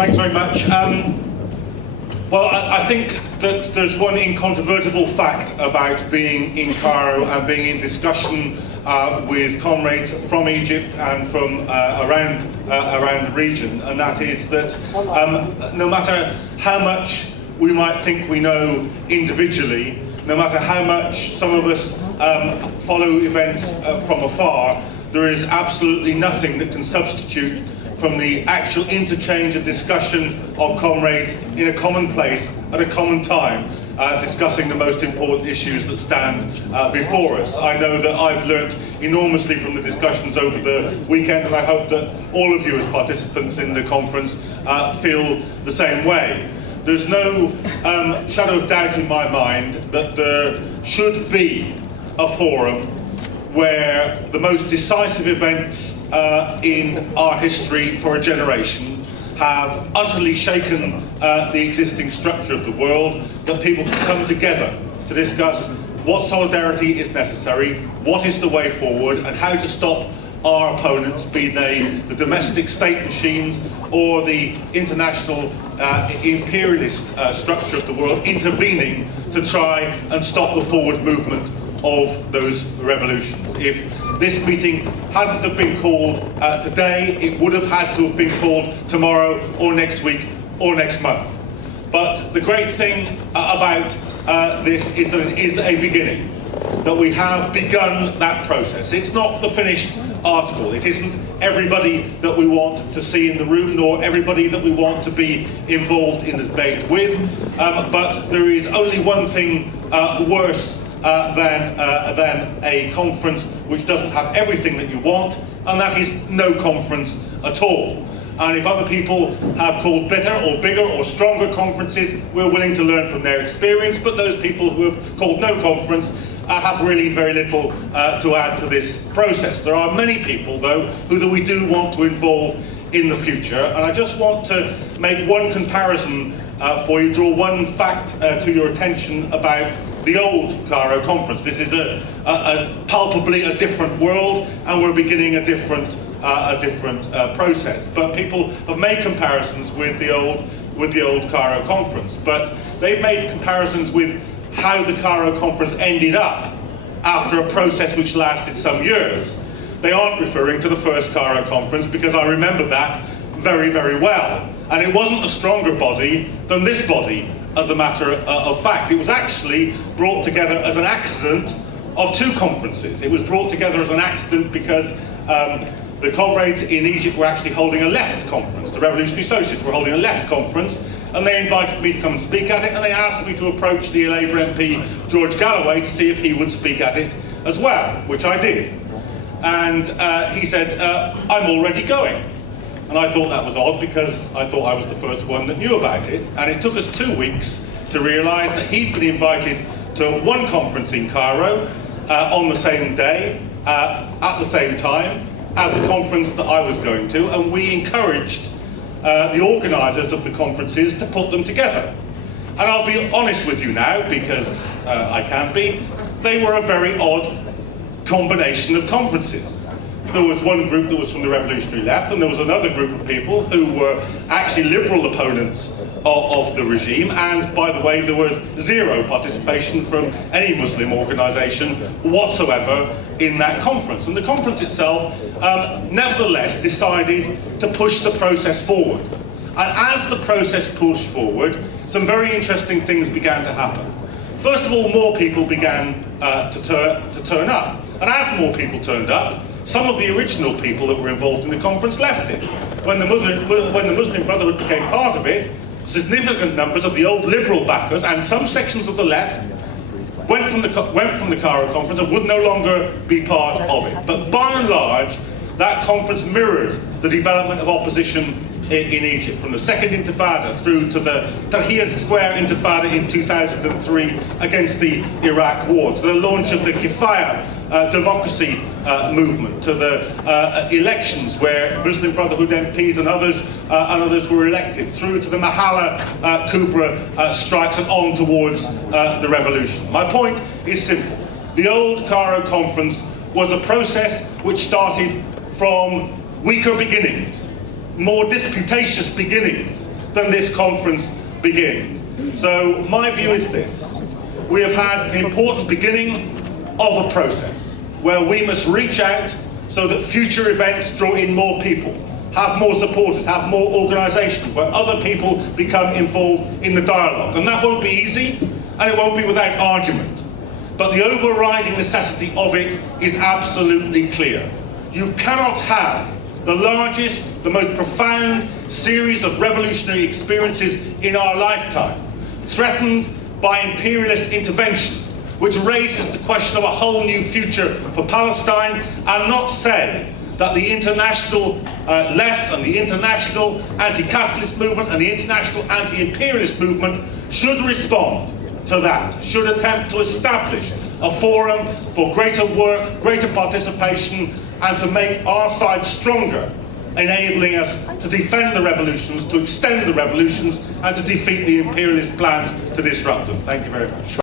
Thanks very much. Well, I think that there's one incontrovertible fact about being in Cairo and being in discussion with comrades from Egypt and from around the region, and that is that no matter how much we might think we know individually, no matter how much some of us follow events from afar, there is absolutely nothing that can substitute from the actual interchange and discussion of comrades in a common place at a common time, discussing the most important issues that stand before us. I know that I've learnt enormously from the discussions over the weekend, and I hope that all of you as participants in the conference feel the same way. There's no shadow of doubt in my mind that there should be a forum where the most decisive events in our history for a generation have utterly shaken the existing structure of the world, that people can come together to discuss what solidarity is necessary, what is the way forward, and how to stop our opponents, be they the domestic state machines or the international imperialist structure of the world, intervening to try and stop the forward movement of those revolutions. If this meeting hadn't have been called today, it would have had to have been called tomorrow or next week or next month. But the great thing about this is that it is a beginning, that we have begun that process. It's not the finished article. It isn't everybody that we want to see in the room, nor everybody that we want to be involved in the debate with, but there is only one thing worse than a conference which doesn't have everything that you want, and that is no conference at all. And if other people have called better or bigger or stronger conferences, we're willing to learn from their experience, but those people who have called no conference have really very little to add to this process. There are many people, though, who we do want to involve in the future, and I just want to make one comparison for you, draw one fact to your attention about the old Cairo conference. This is palpably a different world, and we're beginning a different process. But people have made comparisons with the old Cairo conference, but they've made comparisons with how the Cairo conference ended up after a process which lasted some years. They aren't referring to the first Cairo conference, because I remember that very, very well. And it wasn't a stronger body than this body, as a matter of fact. It was actually brought together as an accident of two conferences. It was brought together as an accident because the comrades in Egypt were actually holding a left conference. The Revolutionary Socialists were holding a left conference, and they invited me to come and speak at it, and they asked me to approach the Labour MP George Galloway to see if he would speak at it as well, which I did. And he said, I'm already going. And I thought that was odd, because I thought I was the first one that knew about it. And it took us 2 weeks to realise that he'd been invited to one conference in Cairo on the same day, at the same time as the conference that I was going to, and we encouraged the organisers of the conferences to put them together. And I'll be honest with you now, because I can be, they were a very odd combination of conferences. There was one group that was from the revolutionary left, and there was another group of people who were actually liberal opponents of the regime, and by the way, there was zero participation from any Muslim organisation whatsoever in that conference. And the conference itself nevertheless decided to push the process forward. And as the process pushed forward, some very interesting things began to happen. First of all, more people began to turn up. And as more people turned up, some of the original people that were involved in the conference left it. When the Muslim Brotherhood became part of it, significant numbers of the old liberal backers and some sections of the left went from the Cairo conference and would no longer be part of it. But by and large, that conference mirrored the development of opposition in Egypt, from the Second Intifada through to the Tahrir Square Intifada in 2003 against the Iraq War, to the launch of the Kifaya democracy movement, to the elections where Muslim Brotherhood MPs and others were elected, through to the Mahala Kubra strikes and on towards the revolution. My point is simple. The old Cairo conference was a process which started from weaker beginnings, more disputatious beginnings, then this conference begins. So my view is this: we have had an important beginning of a process where we must reach out so that future events draw in more people, have more supporters, have more organisations, where other people become involved in the dialogue. And that won't be easy, and it won't be without argument. But the overriding necessity of it is absolutely clear. You cannot have the largest, the most profound series of revolutionary experiences in our lifetime threatened by imperialist intervention, which raises the question of a whole new future for Palestine, and not say that the international left and the international anti-capitalist movement and the international anti-imperialist movement should respond to that, should attempt to establish a forum for greater work, greater participation, and to make our side stronger, enabling us to defend the revolutions, to extend the revolutions, and to defeat the imperialist plans to disrupt them. Thank you very much.